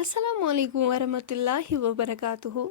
Assalamu alaikum warahmatullahi wabarakatuh.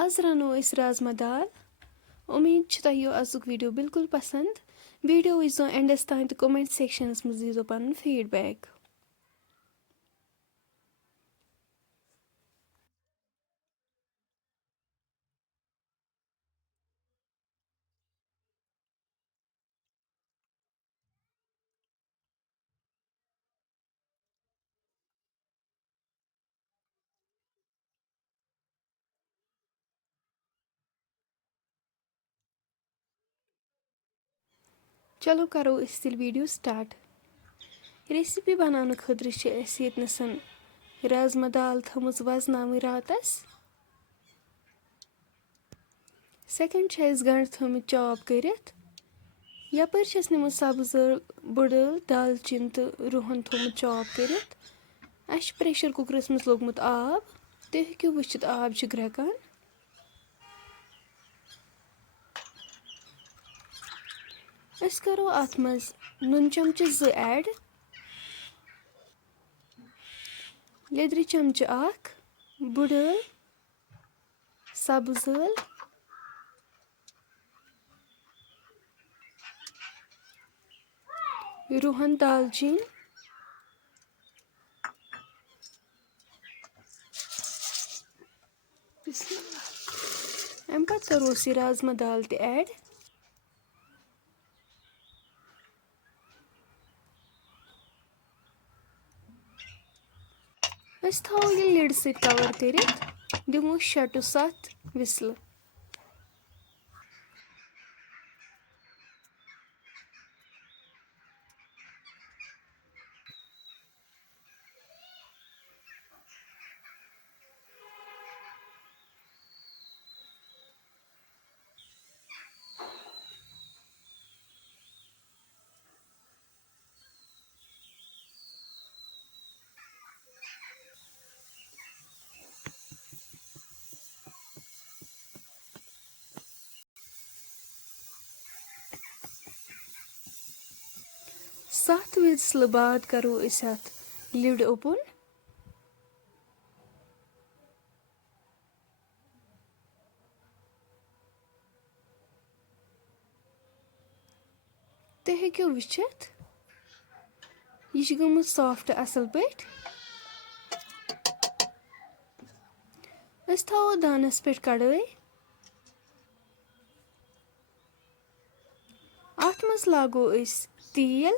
آز رنو أسۍ رازما دال اُمید چھِ تۄہہِ یِیو آزُک ویٖڈیو بالکل پسنٛد ویٖڈیو وٕچھزیو اینڈس تام تہٕ کومنٹ سیکشنس منٛز دیٖزیو پنُن فیٖڈبیک چلو کرو أسۍ تیٚلہِ ویٖڈیو سٹارٹ ریسِپی بناونہٕ خٲطرٕ چھِ أسۍ ییٚتنَس رازما دال تھٲمٕژ وزناوٕنۍ راتس سیکنڈ چھِ اَسہِ گنٛڈٕ تھٲمٕتۍ چاپ کٔرِتھ یپٲرۍ چھِ اَسہِ نِمٕژ سبٕز ٲلہٕ بٔڑ ٲلہٕ دالچیٖن تہٕ رُہن تھوٚمُت چاپ کٔرِتھ اَسہِ چھُ پریشر کُکرس منٛز لوگمُت آب تُہۍ ہیٚکِو وٕچھِتھ آب چھُ گرٛٮ۪کان أسۍ کرو اتھ منٛز نُن چمچہٕ 2 ایڈ لیدرِ چمچہٕ 1 بٔڑ ٲلہٕ سبٕز ٲلہٕ رُہن دالچیٖن امہِ پتہٕ کرو أسۍ یہِ رازما دال تہِ ایڈ أسۍ تھاوو یہِ لِڈ سۭتۍ کور کٔرِتھ دِمو 6 to 7 وِسلہٕ سَتھ وِسلہٕ بعد کرو أسۍ اتھ لِڈ اوپن تُہۍ ہیٚکِو وٕچھِتھ یہِ چھِ گٔمٕژ سافٹ اصل پٲٹھۍ أسۍ تھاوو دانس پٮ۪ٹھ کڑٲے اتھ منٛز لاگو أسۍ تیٖل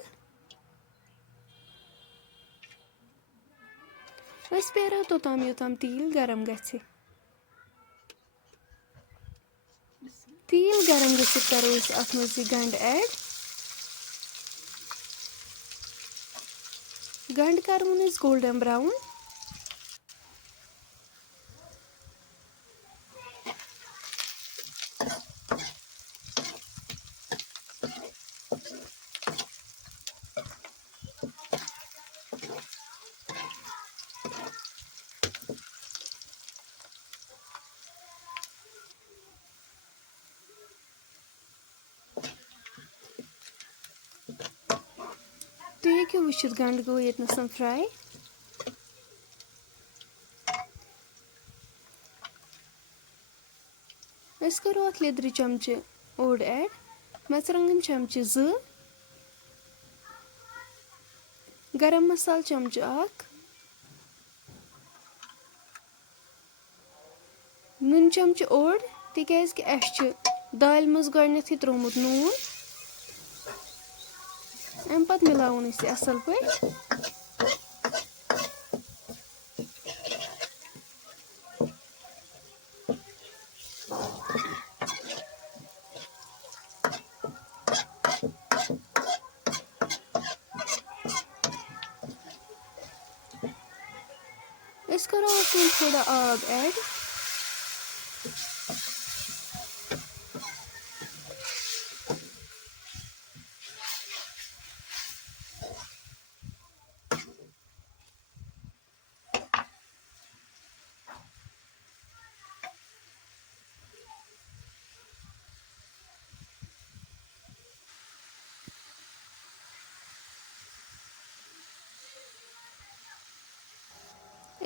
أسۍ پیارو توٚتام یوٚتام تیٖل گرم گژھِ تیٖل گرم گٔژھِتھ کرو أسۍ اتھ منٛز یہِ گنٛڈٕ ایڈ گنٛڈٕ کرون أسۍ گولڈن براوُن تُہۍ ہیٚکِو وٕچھِتھ گنٛڈٕ گوٚو ییٚتنس فراے أسۍ کرو اتھ لیدرِ چمچہٕ 1 ایڈ مرژٕوانٛگن چمچہٕ 2 گرم مسالہٕ چمچہٕ 1 نُن چمچہٕ 1 تِکیازِ کہِ اسہِ چھُ دالہِ منٛز گۄڈٕنیتھٕے ترومُت نوٗن امہِ پتہٕ مِلاوُن أسۍ یہِ اصل پٲٹھۍ أسۍ کرو اتھ منٛز تھوڑا آب ایڈ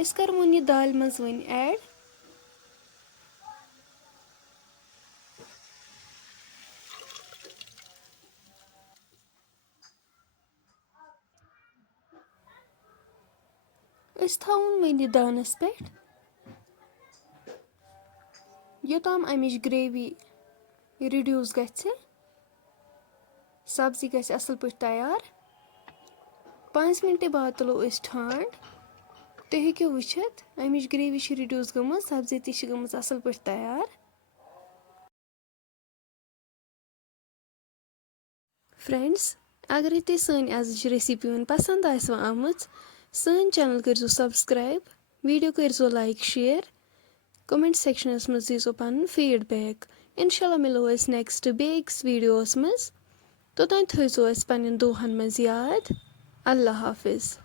أسۍ کَرون یہِ دالہِ منٛز وۄنۍ ایڈ. أسۍ تھاوون وۄنۍ یہِ دانَس پٮ۪ٹھ یوٚتام اَمِچ گریوی رِڈیوٗس گژھِ. سبزی گژھِ اَصٕل پٲٹھۍ تیار. 5 مِنٹہِ بعد تُلو أسۍ ٹھانٛڈ. تُہۍ ہیٚکِو وٕچھِتھ اَمِچ گریوی چھِ رِڈیوٗس گٔمٕژ. سبزی تہِ چھِ گٔمٕژ اَصٕل پٲٹھۍ تیار. فرٛٮ۪نٛڈٕس اگرے تۄہہِ سٲنۍ آزٕچ ریسِپی وۄنۍ پسنٛد آسِوٕ آمٕژ سٲنۍ چینل کٔرۍزیو سبسکرایب. ویٖڈیو کٔرۍزیو لایک شِیر. کومٮ۪نٛٹ سٮ۪کشنَس منٛز دیٖزیو پَنُن فیٖڈبیک. اِنشاء اللہ مِلو أسۍ نٮ۪کسٹ بیٚیہِ أکِس ویٖڈیوَس منٛز. توٚتام تھٲیزیو اَسہِ پنٛنٮ۪ن دۄہَن منٛز یاد. اللہ حافِظ.